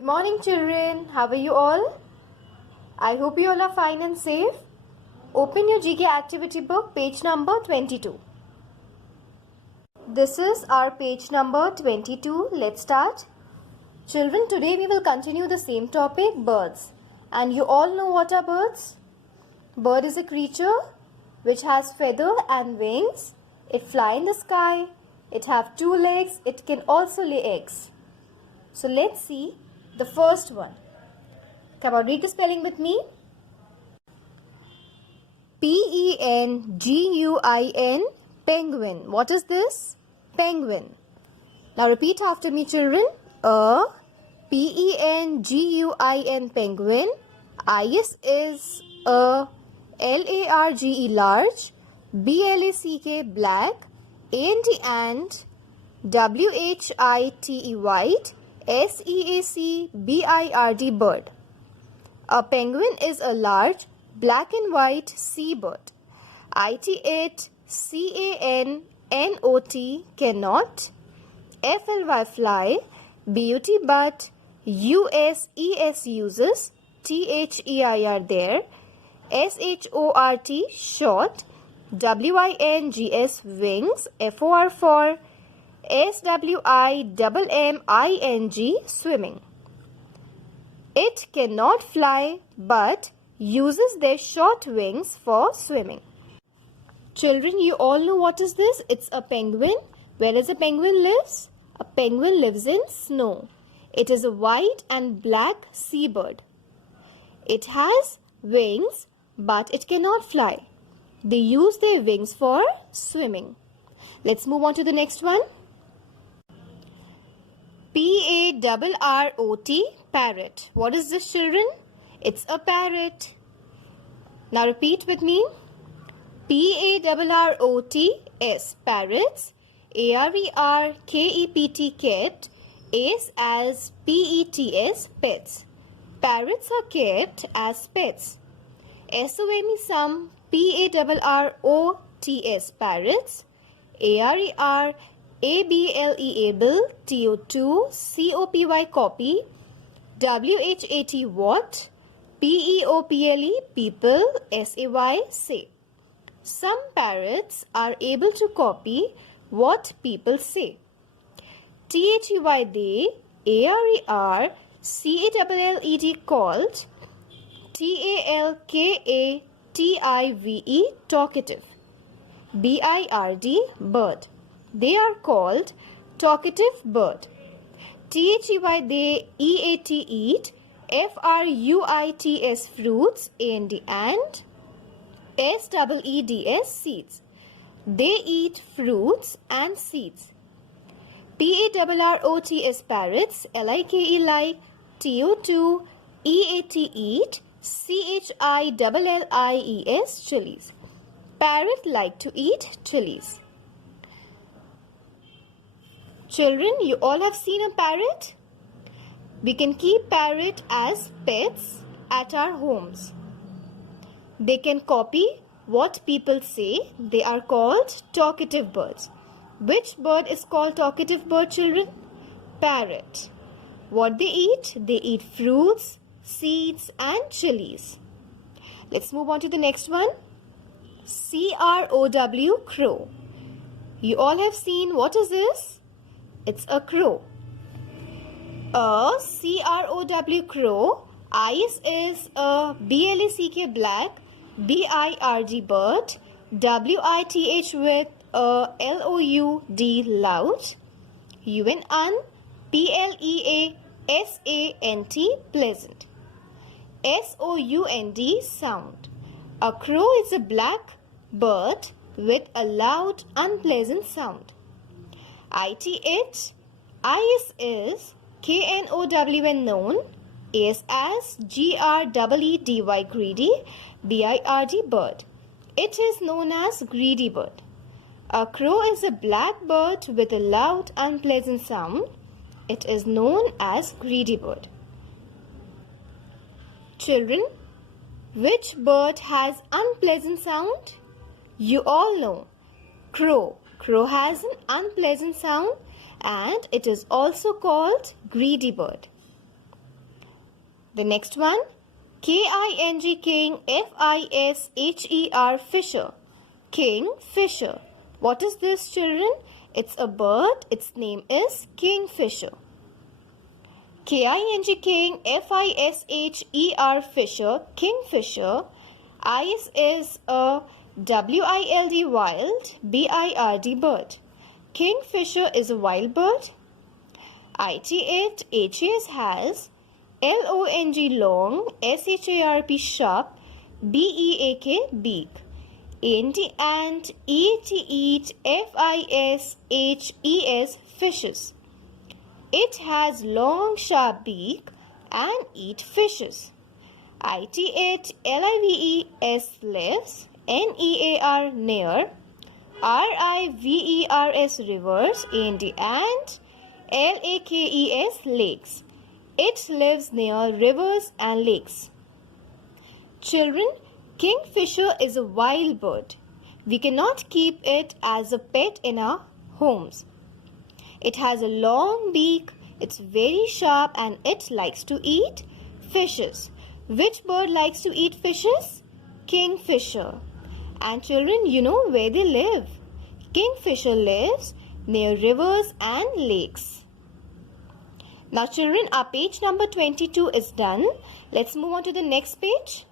Good morning, children. How are you all? I hope you all are fine and safe. Open your GK activity book, page number 22. This is our page number 22. Let's start. Children, today we will continue the same topic, birds. And you all know what are birds? Bird is a creature which has feather and wings. It fly in the sky. It have two legs. It can also lay eggs. So let's see the first one. Come on, read the spelling with me. Penguin, penguin. What is this? Penguin. Now repeat after me, children. Penguin, penguin. Is a large, large. Black, black. And white, white. Seacbird, bird. A penguin is a large black and white seabird. It canot, cannot. Fly, fly. But uses, uses. Ther, there. Short, short. Wings, wings. For swimming, swimming. It cannot fly but uses their short wings for swimming. Children, you all know what is this? It's a penguin. Where does a penguin lives? A penguin lives in snow. It is a white and black seabird. It has wings but it cannot fly. They use their wings for swimming. Let's move on to the next one. Parrot, parrot. What is this, children? It's a parrot. Now repeat with me. Parrot, parrots. Arkept, kept. As pets, pets. Parrots are kept as pets. Some. Parrots, parrots. Able, to, copy, copy, what, people, people, say. Some parrots are able to copy what people say. They, called, talkative, bird, bird. They are called talkative bird. They eat, fruits, fruits, and seeds, seeds. They eat fruits and seeds. Parrots, parrots, like, to, eat, chillies, chilies. Parrot like to eat chilies. Children, you all have seen a parrot? We can keep parrot as pets at our homes. They can copy what people say. They are called talkative birds. Which bird is called talkative bird, children? Parrot. What they eat? They eat fruits, seeds, and chilies. Let's move on to the next one. Crow, crow. You all have seen, what is this? It's a crow. A crow, crow. Is a black, black, bird, bird. With with loud, loud. Pleasant, pleasant. Sound, sound. A crow is a black bird with a loud, unpleasant sound. Is known, known, is as gredy, greedy, bird, bird. It is known as greedy bird. A crow is a black bird with a loud, unpleasant sound. It is known as greedy bird. Children, which bird has unpleasant sound? You all know. Crow. Crow has an unpleasant sound and it is also called greedy bird. The next one, K-I-N-G, king, F-I-S-H-E-R, fisher. Kingfisher. What is this, children? It's a bird. Its name is kingfisher. K-I-N-G, king, F-I-S-H-E-R, fisher, kingfisher. I is a W-I-L-D, wild, B-I-R-D, bird. Kingfisher is a wild bird. I-T-H, H-A-S, has, L-O-N-G, long, S-H-A-R-P, sharp, B-E-A-K, beak. A-N-T, ant, E-T, eat, F-I-S-H-E-S, fishes. It has long sharp beak and eat fishes. I-T-H-L-I-V-E-S, lives, N-E-A-R, near, R-I-V-E-R-S, rivers, A-N-D, ant, L-A-K-E-S, lakes. It lives near rivers and lakes. Children, kingfisher is a wild bird. We cannot keep it as a pet in our homes. It has a long beak, it's very sharp, and it likes to eat fishes. Which bird likes to eat fishes? Kingfisher. And children, you know where they live. Kingfisher lives near rivers and lakes. Now children, our page number 22 is done. Let's move on to the next page.